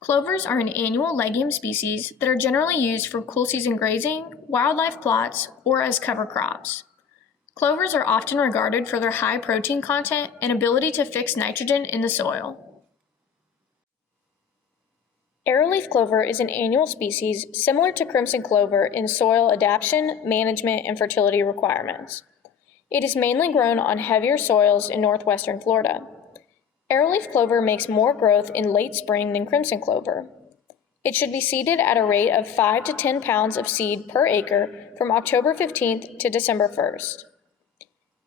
Clovers are an annual legume species that are generally used for cool season grazing, wildlife plots, or as cover crops. Clovers are often regarded for their high protein content and ability to fix nitrogen in the soil. Aeroleaf clover is an annual species similar to crimson clover in soil adaptation, management, and fertility requirements. It is mainly grown on heavier soils in northwestern Florida. Aeroleaf clover makes more growth in late spring than crimson clover. It should be seeded at a rate of 5 to 10 pounds of seed per acre from October 15th to December 1st.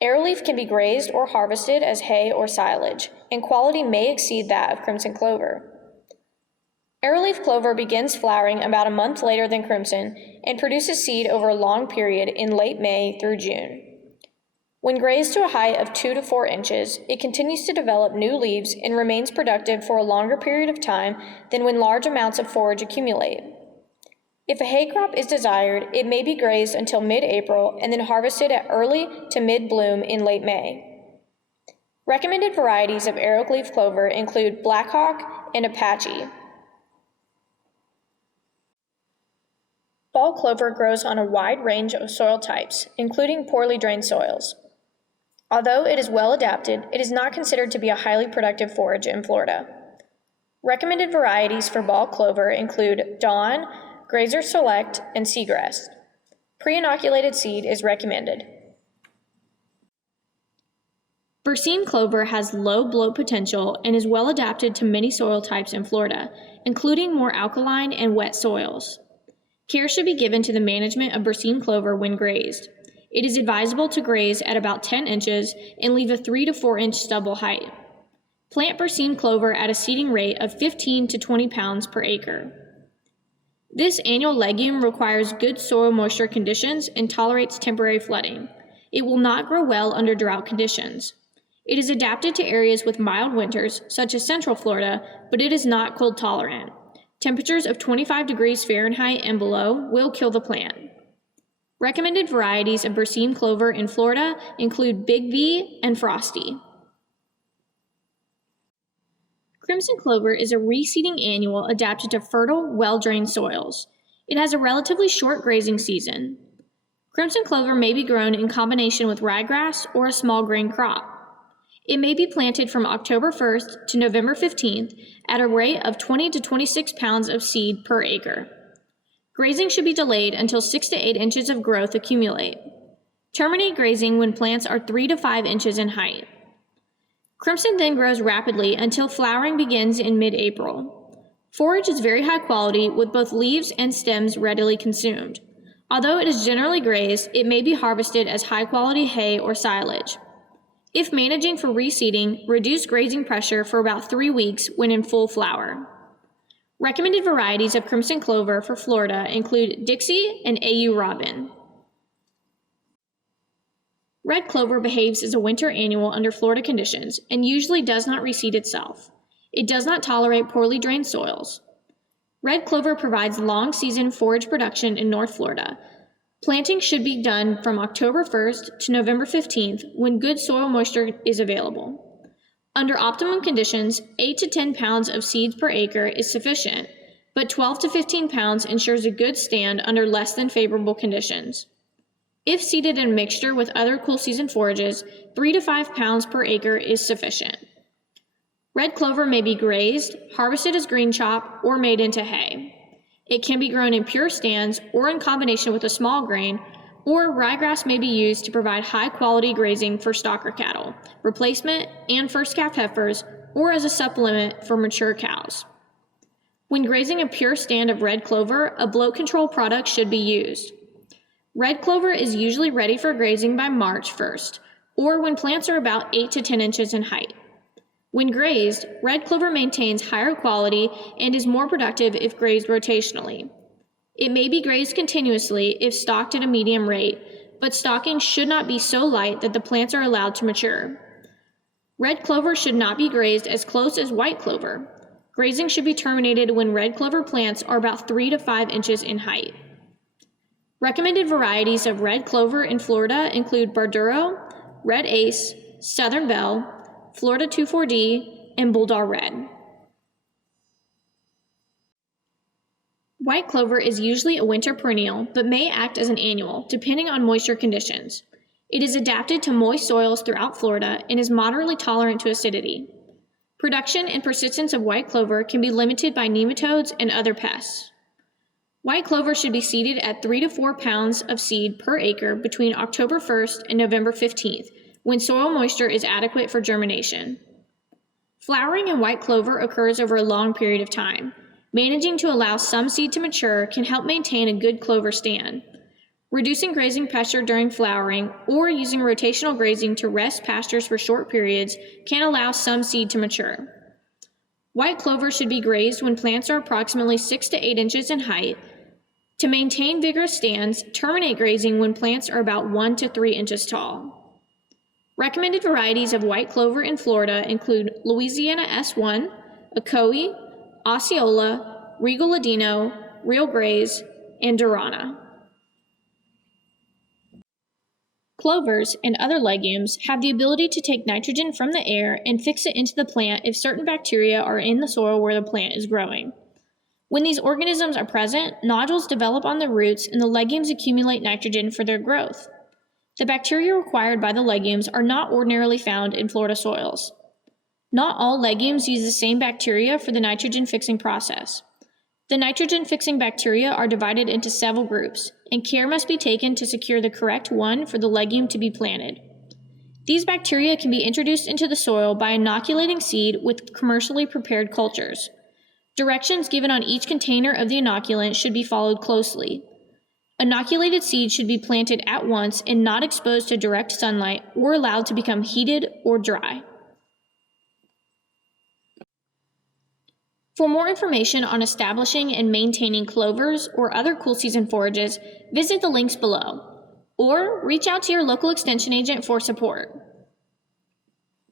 Aeroleaf can be grazed or harvested as hay or silage, and quality may exceed that of crimson clover. Aeroleaf clover begins flowering about a month later than crimson and produces seed over a long period in late May through June. When grazed to a height of 2 to 4 inches, it continues to develop new leaves and remains productive for a longer period of time than when large amounts of forage accumulate. If a hay crop is desired, it may be grazed until mid-April and then harvested at early to mid-bloom in late May. Recommended varieties of Aeroleaf clover include Blackhawk and Apache. Ball clover grows on a wide range of soil types, including poorly drained soils. Although it is well adapted, it is not considered to be a highly productive forage in Florida. Recommended varieties for ball clover include Dawn, Grazer Select, and Seagrass. Pre-inoculated seed is recommended. Berseem clover has low bloat potential and is well adapted to many soil types in Florida, including more alkaline and wet soils. Care should be given to the management of Berseem clover when grazed. It is advisable to graze at about 10 inches and leave a 3 to 4 inch stubble height. Plant Berseem clover at a seeding rate of 15 to 20 pounds per acre. This annual legume requires good soil moisture conditions and tolerates temporary flooding. It will not grow well under drought conditions. It is adapted to areas with mild winters, such as Central Florida, but it is not cold tolerant. Temperatures of 25 degrees Fahrenheit and below will kill the plant. Recommended varieties of Berseem clover in Florida include Big V and Frosty. Crimson clover is a reseeding annual adapted to fertile, well-drained soils. It has a relatively short grazing season. Crimson clover may be grown in combination with ryegrass or a small grain crop. It may be planted from October 1st to November 15th at a rate of 20 to 26 pounds of seed per acre. Grazing should be delayed until 6 to 8 inches of growth accumulate. Terminate grazing when plants are 3 to 5 inches in height. Crimson then grows rapidly until flowering begins in mid-April. Forage is very high quality with both leaves and stems readily consumed. Although it is generally grazed, it may be harvested as high-quality hay or silage. If managing for reseeding, reduce grazing pressure for about 3 weeks when in full flower. Recommended varieties of crimson clover for Florida include Dixie and AU Robin. Red clover behaves as a winter annual under Florida conditions and usually does not reseed itself. It does not tolerate poorly drained soils. Red clover provides long season forage production in North Florida. Planting should be done from October 1st to November 15th when good soil moisture is available. Under optimum conditions, 8 to 10 pounds of seeds per acre is sufficient, but 12 to 15 pounds ensures a good stand under less than favorable conditions. If seeded in mixture with other cool season forages, 3 to 5 pounds per acre is sufficient. Red clover may be grazed, harvested as green chop, or made into hay. It can be grown in pure stands or in combination with a small grain, or ryegrass may be used to provide high-quality grazing for stocker cattle, replacement, and first calf heifers, or as a supplement for mature cows. When grazing a pure stand of red clover, a bloat control product should be used. Red clover is usually ready for grazing by March 1st, or when plants are about 8 to 10 inches in height. When grazed, red clover maintains higher quality and is more productive if grazed rotationally. It may be grazed continuously if stocked at a medium rate, but stocking should not be so light that the plants are allowed to mature. Red clover should not be grazed as close as white clover. Grazing should be terminated when red clover plants are about 3 to 5 inches in height. Recommended varieties of red clover in Florida include Barduro, Red Ace, Southern Belle, Florida 24D, and Bulldog Red. White clover is usually a winter perennial, but may act as an annual, depending on moisture conditions. It is adapted to moist soils throughout Florida and is moderately tolerant to acidity. Production and persistence of white clover can be limited by nematodes and other pests. White clover should be seeded at 3 to 4 pounds of seed per acre between October 1st and November 15th, when soil moisture is adequate for germination. Flowering in white clover occurs over a long period of time. Managing to allow some seed to mature can help maintain a good clover stand. Reducing grazing pressure during flowering or using rotational grazing to rest pastures for short periods can allow some seed to mature. White clover should be grazed when plants are approximately 6 to 8 inches in height. To maintain vigorous stands, terminate grazing when plants are about 1 to 3 inches tall. Recommended varieties of white clover in Florida include Louisiana S1, Ocoee, Osceola, Regal Ladino, Real Grays, and Durana. Clovers and other legumes have the ability to take nitrogen from the air and fix it into the plant if certain bacteria are in the soil where the plant is growing. When these organisms are present, nodules develop on the roots and the legumes accumulate nitrogen for their growth. The bacteria required by the legumes are not ordinarily found in Florida soils. Not all legumes use the same bacteria for the nitrogen fixing process. The nitrogen-fixing bacteria are divided into several groups, and care must be taken to secure the correct one for the legume to be planted. These bacteria can be introduced into the soil by inoculating seed with commercially prepared cultures. Directions given on each container of the inoculant should be followed closely. Inoculated seed should be planted at once and not exposed to direct sunlight or allowed to become heated or dry. For more information on establishing and maintaining clovers or other cool season forages, visit the links below, or reach out to your local extension agent for support.